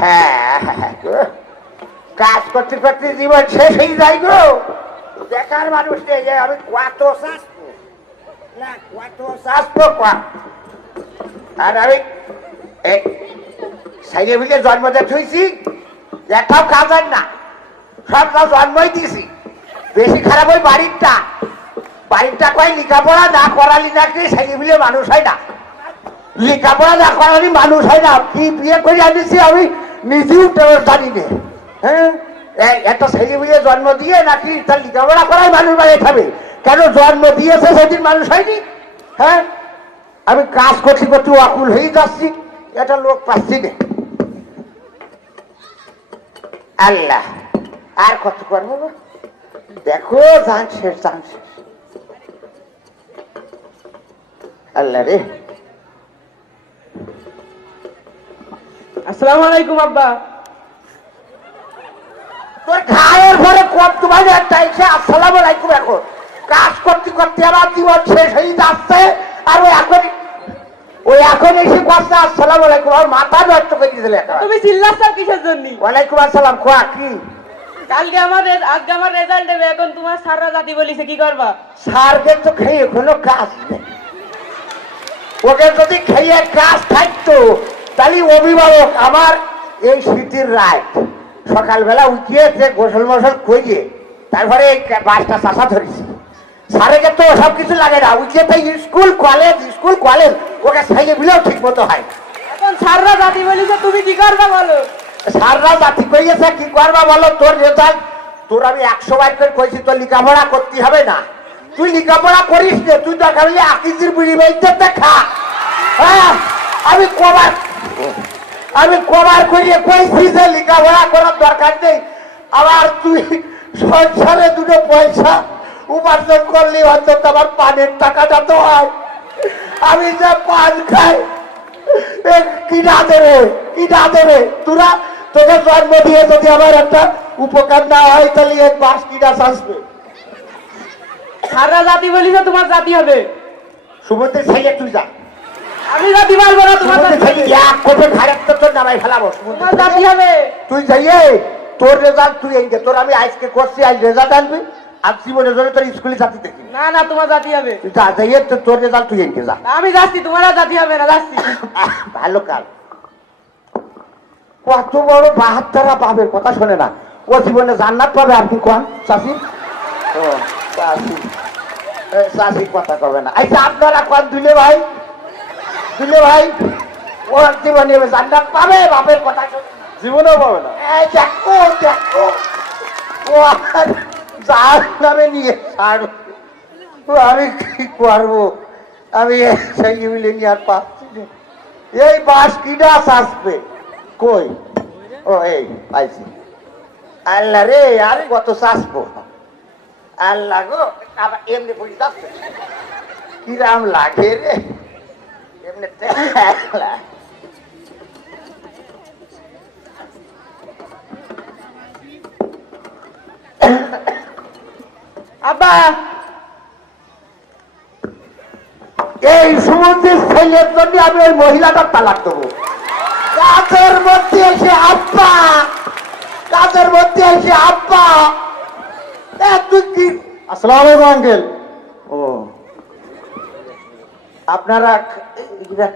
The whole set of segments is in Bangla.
হ্যাঁ কাজ করতে করতে জীবন শেষ হয়ে যায় গো। বেকার মানুষ নেই যে আমি কত চাষবো না কত চাষবো আর আমি সাইডে মিলে জন্মদিন হয়েছি একটাও কাজ আর না, সব কাজ জন্মই দিয়েছি। বেশি খারাপ ওই বাড়িরটা কয় লেখাপড়া না করালি নাকি সাইডে মিলে মানুষ হয় না, লেখাপড়া না করালি মানুষ হয় না। কি বিয়ে করে আনিছি আমি নিজেও জানি না। হ্যাঁ একটা ছেলে মিলে জন্ম দিয়ে নাকি তার লেখাপড়া করাই মানুষ বাড়িয়ে খাবে, কেন জন্ম দিয়েছে সেদিন মানুষ হয়নি? হ্যাঁ আমি কাজ করছি করছি আকুল হয়ে যাচ্ছি, এটা লোক পাচ্ছি না। আল্লাহ আর কত করবো দেখো, জান শেষ জান শেষ। আল্লাহ রে। আসসালামু আলাইকুম আব্বা। তোর খায়ের পরে কত তোমার একটা এসে আসসালামু আলাইকুম। এখন কাজ করতে করতে আমার জীবন শেষ হয়ে যাচ্ছে, আর ওই এখন এসে করছে আসসালামু আলাইকুম। আমার মাথা নষ্ট করে দিয়েছিলে। তুমি চিল্লাচ্ছ কিসের জন্য? ওয়ালাইকুম আসসালাম। খোয়া কি আজকে আমার রেজাল্ট দেবে, এখন তোমার স্যাররা জাতি বলিছে, কি করবা? স্যারকে তো খেয়ে কোনো কাজ নেই, ওকে যদি খেয়ে কাজ থাকতো তাহলে অভিভাবক আমার এই স্মৃতির রায় সকালবেলা উঠিয়ে গোসল মোসল করিয়ে তারপরে এই বাসটা চাষা ধরেছি। স্যারেকে তো সব কিছু লাগে না, উঠিয়ে তাই স্কুল কলেজ ওকে সাইয়ে বিলেও ঠিক মতো হয়। এখন স্যাররা জাতি বলিছে, তুমি কি করবা বলো? স্যাররা জাতি করিয়েছে, কি করবা বলো? তোর রেজাল্ট তোর আমি 100 বার করে কইছি তোর লেখাপড়া করতে হবে না, তুই লেখাপড়া করিস না, তুই দরকার হলে আকিজির বিড়ি বেঁচতে দেখা। হ্যাঁ আমি কবার করিয়ে কইছি যে লেখাপড়া করার দরকার নেই। আবার তুই সংসারে দুটো পয়সা উপার্জন করলে অন্তত আমার পানের টাকাটা তো হয়। আমি যে পান খাই কিনা দেবে তোরা? তোকে জন্ম দিয়ে যদি আমার একটা উপকার না হয় তাহলে এক বাস কিনা আসবে। স্যাররা জাতি বলিছে, তোমার জাতি হবে। সুমন্ত্রী ছেলে তুই যা, আমি জাতি বলবো না, তোমার জাতি হবে। এক কোপে ঘাড়ের তোর নামাই ফেলাবো। তোমার জাতি হবে। তুই যাইয়ে তোর রেজাল্ট তুই এনকে, তোর আমি আজকে করছি, আজ রেজাল্ট আনবি। আর জীবনের জন্য তোর স্কুলে জাতি দেখি না তোমার জাতি হবে। তুই যা যাইয়ে তোর রেজাল্ট তুই এনকে যা। আমি যাচ্ছি, তোমার জাতি হবে না, যাচ্ছি। ভালো কাল কত বড় 72টা পাবের কথা শোনে না, ও জীবনে জান্নাত পাবে। আর কি কোন চাষি চাষি কথা কবে না। আচ্ছা আপনারা কোন দুলে ভাই ও জীবনে জান্নাত পাবে? বাপের কথা জীবনেও পাবে না। দেখো ও আর যার নামে নিয়ে ছাড়ো, আমি কি করবো? আমি সেই মিলে নিয়ে আর পাচ্ছি না। এই বাস কিনা আসবে কই? ও এই পাইছি। আল্লাহ রে, আরে কত চাষবো আল্লাহ গো। আবার এমনি পড়ি যাচ্ছে, কিরাম লাগে রে এমনি। আব্বা এই সুমন্দির ছেলের জন্য আমি ওই মহিলাটার তালাক দেবো। কাজের মধ্যে এসে আব্বা তুই কি? আসসালামু আলাইকুম আঙ্কেল। ও আপনারা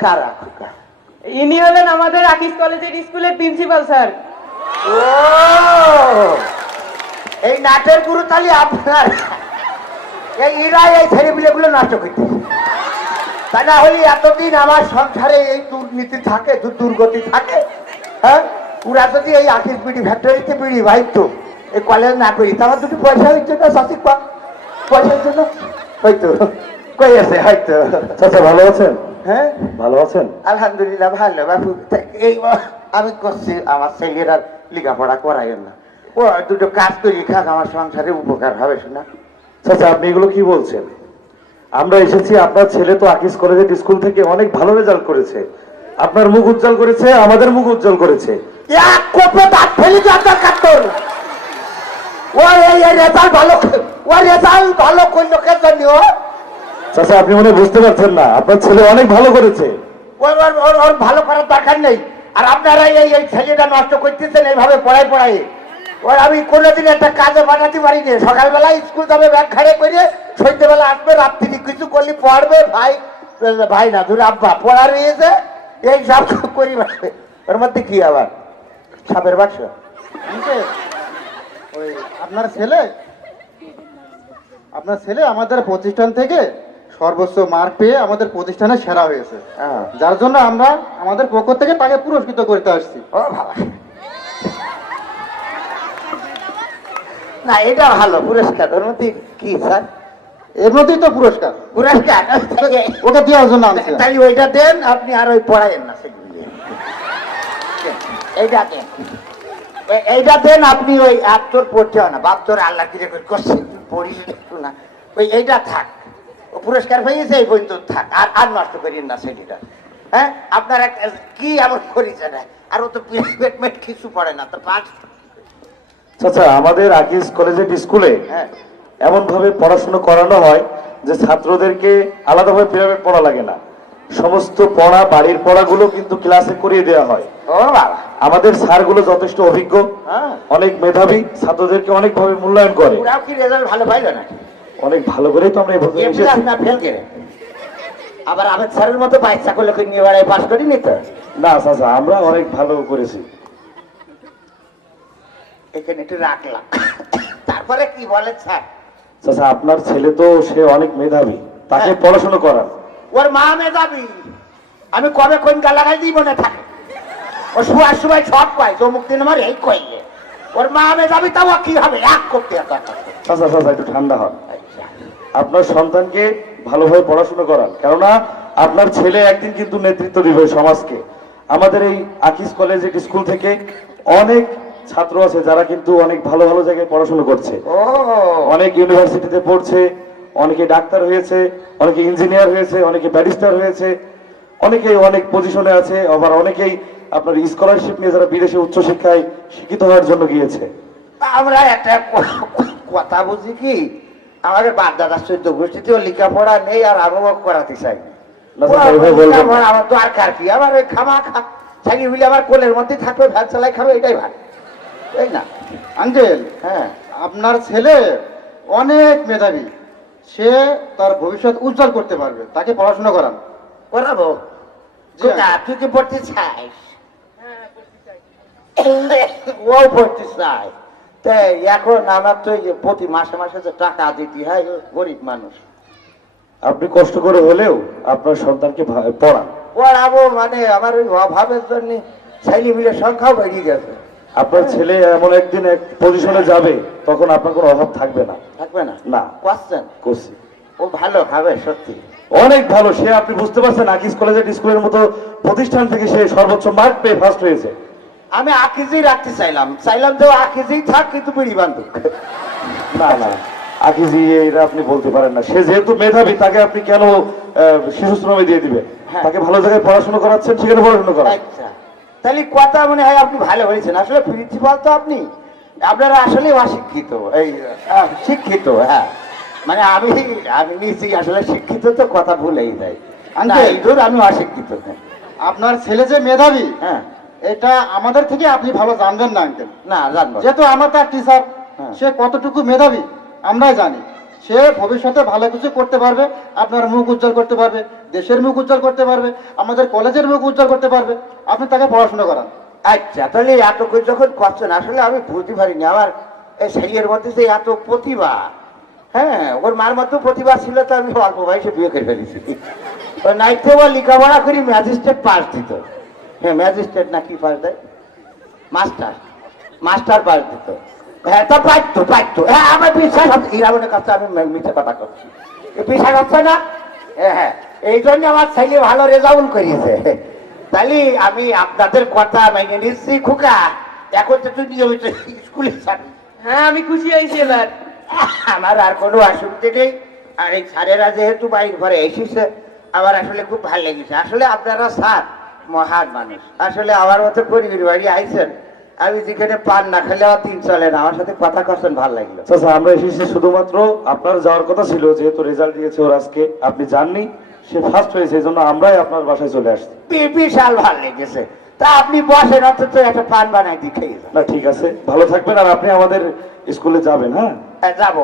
কারা? ইনি হলেন আমাদের আকিজ কলেজের স্কুলের প্রিন্সিপাল স্যার। ও এই নাটের গুরু তাহলে আপনার। এরা এই ছেলেপিলেগুলো নষ্ট করতে, তা না হলে এতদিন আমার সংসারে এই দুর্নীতি থাকে, দুর্গতি থাকে। হ্যাঁ ওরা যদি এই আকিজ বিড়ি ফ্যাক্টরিতে বিড়ি ভাইতো, এই কলেজ না করি তো আমার দুটো পয়সা হইতো না। সঠিক পয়সার জন্য হয়তো কই আছে হয়তো। চাচা ভালো আছেন? হ্যাঁ ভালো আছেন? আলহামদুলিল্লাহ ভালো বাবু। এই আমি করছি, আমার ছেলেরা লেখাপড়া করাই না, ও দুটো কাজ তৈরি খাক, আমার সংসারে উপকার হবে। শোনা চাচা আপনি এগুলো কি বলছেন? আমরা এসেছি, আপনার ছেলে তো আকিজ কলেজের স্কুল থেকে অনেক ভালো রেজাল্ট করেছে, আপনার মুখ উজ্জ্বল করেছে, আমাদের মুখ উজ্জ্বল করেছে। এক কোপে দাঁত ফেলে দেওয়ার দরকার তোর। ও রেজাল্ট ভালো কোন লোকের জন্য? চাচা আপনি মনে বুঝতে পারছেন না, আপনার ছেলে অনেক ভালো করেছে। ওর ভালো করার দরকার নেই। আর আপনারা এই ছেলেটা নষ্ট করতেছেন এইভাবে পড়াই ওর আমি কোনোদিন একটা কাজে বানাতে পারিনি। সকালবেলা স্কুল যাবে ব্যাগ ঘাড়ে করে, সন্ধ্যেবেলা আসবে, রাত্রি কিছু করলে পড়বে, ভাই না ধরে আব্বা পড়া রয়েছে, এই সব করি বাড়বে। ওর মধ্যে কি আবার সাপের বাক্স? ওই আপনার ছেলে আমাদের প্রতিষ্ঠান থেকে সর্বোচ্চ মার্ক পেয়ে আমাদের প্রতিষ্ঠানে সেরা হয়েছে, হ্যাঁ। যার জন্য আমরা আমাদের পক্ষ থেকে তাকে পুরস্কৃত করতে আসছি। ও বাবা, না এটা ভালো পুরস্কার। ওর মধ্যে কি স্যার? এর মধ্যেই তো পুরস্কার, পুরস্কার ওটা দেওয়ার জন্য আনছি। তাই ওইটা দেন আপনি, আর ওই পড়াইয়েন না সেগুলি। এইটা দেন, এইটা দেন আপনি। ওই আর তোর পড়তে হয় না, বাপ তোর আল্লাহ কি রেকর্ড করছে, তুই পড়িস একটু না। ওই এইটা থাক, ও পুরস্কার পেয়েছে এই পর্যন্ত থাক, আর আর নষ্ট করিয়েন না সেটা। হ্যাঁ, আপনারা কি এমন করেছে না? আর ও তো পেটমেট কিছু পড়ে না, তো পাঁচ। আচ্ছা, আমাদের আকিজ কলেজের স্কুলে হ্যাঁ, এমন ভাবে পড়াশোনা করানো হয় যে ছাত্রদেরকে আলাদাভাবে পিরামিড পড়া লাগে না, সমস্ত পড়া বাড়ির পড়াগুলো কিন্তু ক্লাসে করিয়ে দেওয়া হয়। ও বাবা, আমাদের স্যারগুলো যথেষ্ট অভিজ্ঞ, হ্যাঁ। অনেক মেধাবী, ছাত্রদেরকে অনেকভাবে মূল্যায়ন করে। ওরাও কি রেজাল্ট ভালো পাইলো না? অনেক ভালো করেই তো আমরা এই বছর এসেছি। আপনার ফেল করে আবার আবেদ স্যারের মতো বাচ্চা করলে নিয়ে বেড়ায় পাস করিনি তো। না চাচা, আমরা অনেক ভালো করেছি। এখানে একটু রাখলাম, তারপরে কি বলেন স্যার? চাচা, আপনার ছেলে তো সে অনেক মেধাবী, তাকে হ্যাঁ। পড়াশোনা করান। ওর মা মেধাবী, আমি কবে কোন গালাগাল দিই মনে থাকে। ও শুয়ার সময় সব কয়, চমুক দিন আমার এই কইলে। ওর মা মেধাবী, তাও কি হবে এক করতে। চাচা চাচা, একটু ঠান্ডা হন। আপনার সন্তানকে ভালোভাবে পড়াশোনা করান, কেননা আপনার ছেলে একদিন কিন্তু নেতৃত্ব দিবে সমাজকে। আমাদের এই আকিজ কলেজ স্কুল থেকে অনেক ছাত্র আছে যারা কিন্তু অনেক ভালো ভালো জায়গায় পড়াশোনা করছে, ও অনেক ইউনিভার্সিটিতে পড়ছে, অনেকে ডাক্তার হয়েছে, অনেকে ইঞ্জিনিয়ার হয়েছে, অনেকে ব্যারিস্টার হয়েছে, অনেকেই অনেক পজিশনে আছে, আবার অনেকেই আপনার স্কলারশিপ নিয়ে যারা বিদেশে উচ্চশিক্ষায় শিক্ষিত হওয়ার জন্য গিয়েছে। আমরা একটা কথা বুঝি কি, আমাদের বাপ দাদা 14 গোষ্ঠীতেও লেখাপড়া নেই, আর আবহাওয়া করাতে চাই। না স্যার, এইভাবে বলবেন না। লেখাপড়া আমার দরকার কি? আমার ওই খামা ছাগি বুঝলে আমার কোলের মধ্যে থাকবে, ভ্যান চালাই খাবে, এটাই ভালো, তাই না? আঙ্কেল, হ্যাঁ, আপনার ছেলে অনেক মেধাবী, সে তার ভবিষ্যৎ উজ্জ্বল করতে পারবে, তাকে পড়াশোনা করান। করাবো। জি, খোকা, তুই কি পড়তে চাস? ও পড়তে চাই। তাই এখন আমার তো এই যে প্রতি মাসে মাসে যে টাকা দিতে হয়, ও গরিব মানুষ। আপনি কষ্ট করে হলেও আপনার সন্তানকে পড়ান। পড়াবো মানে আমার ওই অভাবের জন্য ছেলে মিলে সংখ্যাও বেড়ে গেছে। আপনার ছেলে এমন একদিন এক পজিশনে যাবে, তখন আপনার কোনো অভাব থাকবে না। থাকবে না? না। কোশ্চেন, করছি ও ভালো খাবে সত্যি। অনেক ভালো, সে আপনি বুঝতে পারছেন আকিজ কলেজের স্কুলের মতো প্রতিষ্ঠান থেকে সে সর্বোচ্চ মার্ক পেয়ে ফার্স্ট হয়েছে। আমি আকিজেই রাখতে চাইলাম যে ও আকিজেই থাক, কিন্তু বিড়ি বান্ধব। না না, আকিজি এটা আপনি বলতে পারেন না। সে যেহেতু মেধাবী, তাকে আপনি কেন শিশু শ্রমে দিয়ে দিবেন? হ্যাঁ। তাকে ভালো জায়গায় পড়াশোনা করাচ্ছেন, সেখানে পড়াশোনা করান। আচ্ছা, তাহলে কথা মনে হয় আপনি ভালো বলেছেন। আসলে প্রিন্সিপাল তো আপনি, আপনারা আসলে অশিক্ষিত, এই শিক্ষিত। হ্যাঁ, মানে আমি নিচে আসলে শিক্ষিত, তো কথা ভুলেই যায়। আঙ্কেল, দূর আমি অশিক্ষিত। আপনার ছেলে যে মেধাবী, হ্যাঁ, এটা আমাদের থেকে আপনি ভালো জানবেন না আঙ্কেল। না জানবো। যেহেতু আমার তার টিচার, হ্যাঁ। সে কতটুকু মেধাবী আমরাই জানি। সে ভবিষ্যতে ভালো কিছু করতে পারবে, আপনার মুখ উজ্জ্বল করতে পারবে, দেশের মুখ উজ্জ্বল করতে পারবে, আমাদের কলেজের মুখ উজ্জ্বল করতে পারবে। আপনি তাকে পড়াশোনা করান। আচ্ছা, তাহলে এত করে যখন করছেন, আসলে আমি বুঝতে পারিনি আমার এই ছেলের মধ্যে যে এত প্রতিভা। হ্যাঁ, ওর মার মতো প্রতিভা ছিল, তো আমি অল্প বয়সে বিয়ে করে ফেলেছি। ওই নাইতে বা লেখাপড়া করি ম্যাজিস্ট্রেট পাস দিত। হ্যাঁ, ম্যাজিস্ট্রেট না কি পাস দেয়? মাস্টার পাস দিত। হ্যাঁ, তা পাইতো। হ্যাঁ, আমার বিশ্বাস হচ্ছে, ইরাবনের কাছে আমি মিথ্যে কথা করছি, বিশ্বাস হচ্ছে না? হ্যাঁ, এই জন্য আমার ছেলে ভালো রেজাল্ট করিয়েছে। তাহলে আমি আপনাদের কথা মেনে নিচ্ছি। খোকা, এখন তো তুই নিয়মিত স্কুলে যাবি। হ্যাঁ, আমি খুশি হয়েছি এবার। আমার আর কোনো অসুবিধে নেই। আর এই স্যারেরা যেহেতু বাইক ঘরে এসেছে, আমার আসলে খুব ভালো লেগেছে। আসলে আপনারা স্যার মহান মানুষ। আসলে আমার মতো গরিবের বাড়ি আইছেন, আমি যেখানে পান না খেলে আমার দিন চলে না। আমার সাথে কথা করছেন, ভালো লাগলো। আচ্ছা, আমরা এসেছি শুধুমাত্র, আপনার যাওয়ার কথা ছিল, যেহেতু রেজাল্ট দিয়েছে ওর আজকে, আপনি জাননি, সে ফার্স্ট হয়েছে, এই জন্য আমরাই আপনার বাসায় চলে আসছি। বিশাল ভালো লেগেছে। তা আপনি বসেন, অন্তত একটা পান বানাই দিয়ে খেয়ে যান। না ঠিক আছে, ভালো থাকবেন। আর আপনি আমাদের স্কুলে যাবেন, হ্যাঁ? যাবো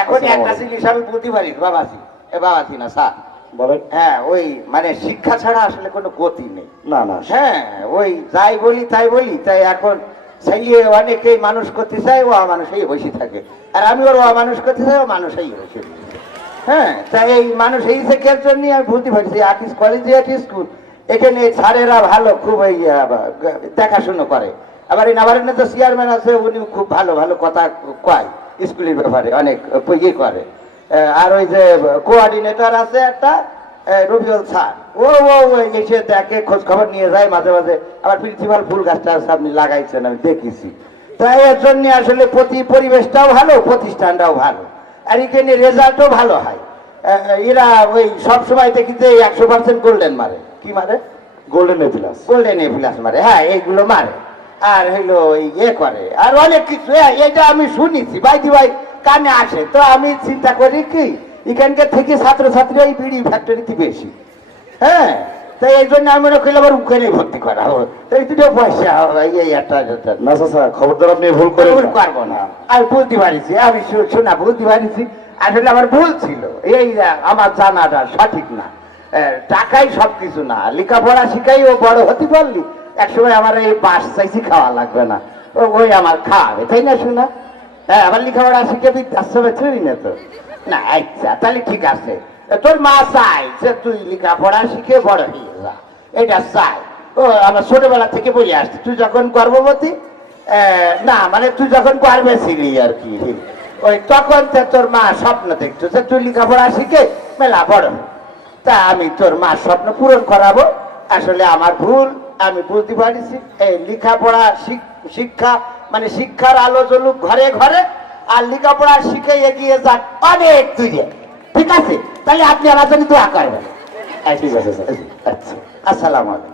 এখন আসসালামু একটা আলাইকুম। জিনিস আমি বুঝতে পারি বাবাজি, বাবাজি না স্যার, বলেন। হ্যাঁ ওই মানে শিক্ষা ছাড়া আসলে কোনো গতি নেই। না না, হ্যাঁ ওই যাই বলি তাই বলি, তাই এখন সেই অনেকেই মানুষ করতে চায়, ও মানুষই বসে থাকে, আর আমি ওর মানুষ করতে চাই, ও মানুষই বসে থাকে। হ্যাঁ তাই এই মানুষ এই শেখার জন্য আমি বুঝতে পারছি আকিস কলেজ একটি স্কুল, এখানে স্যারেরা ভালো, খুব এই দেখাশুনো করে। আবার এই নাবারের তো চেয়ারম্যান আছে, উনি খুব ভালো ভালো কথা কয় স্কুলের ব্যাপারে, অনেক ইয়ে করে। আর ওই যে কোঅর্ডিনেটর আছে একটা রবিউল স্যার, ও এসে দেখে, খোঁজ খবর নিয়ে যায় মাঝে মাঝে। আবার প্রিন্সিপাল ফুল গাছটা আপনি লাগাইছেন, আমি দেখেছি। তাই এর জন্য আসলে পরিবেশটাও ভালো, প্রতিষ্ঠানটাও ভালো, আর এখানে রেজাল্টও ভালো হয়। এরা ওই সবসময় দেখি যে 100% গোল্ডেন মারে। কি মারে? Golden A plus. Golden A plus মারে, হ্যাঁ এইগুলো মারে। আর হইলো ইয়ে করে, আর অনেক কিছু, এটা আমি শুনেছি বাইদি ভাই কানে আসে। তো আমি চিন্তা করি কি, এখানকার থেকে ছাত্রছাত্রী এই বিড়ি ফ্যাক্টরিতে বেশি। হ্যাঁ তাই এই জন্য আমি মনে করলাম আবার ওখানে ভর্তি করা হবে, এই দুটো পয়সা এই একটা না স্যার, খবরদার আপনি ভুল করেন ভুল না। করবো না। আমি বুঝতে পারিছি, আমি শোনা বুঝতে পারিছি, আসলে আমার ভুল ছিল, এই আমার জানাটা সঠিক না। টাকাই সবকিছু না, লেখাপড়া শিখাই ও বড় হতে পারলি, একসময় আমার এই বাস চাইছি, খাওয়া লাগবে না, ওই আমার খাওয়াবে, তাই না শোনা? হ্যাঁ আমার লেখাপড়া শিখে বৃদ্ধাশ্রমে ছড়ি না তো না। আচ্ছা তাহলে ঠিক আছে, তোর মা চাই যে তুই লেখাপড়া শিখে বড় হয়ে যা, এটা চাই। ও আমার ছোটবেলা থেকে বলে আসছি, তুই যখন গর্ভবতী, না মানে তুই যখন গর্বে ছিলি আর কি, ওই তখন তোর মা স্বপ্ন দেখতো যে তুই লেখাপড়া শিখে মেলা বড় হ। তা আমি তোর মা স্বপ্ন পূরণ করাবো। আসলে আমার ভুল, আমি বুঝতে পারছি। এই লেখাপড়া শিক্ষা মানে শিক্ষার আলো জ্বলুক ঘরে ঘরে, আর লেখাপড়া শিখে এগিয়ে যাক অনেক দূরে। ঠিক আছে, তাহলে আপনি আমার জন্য দোয়া করবেন। ঠিক আছে স্যার। আচ্ছা, আসসালামু আলাইকুম।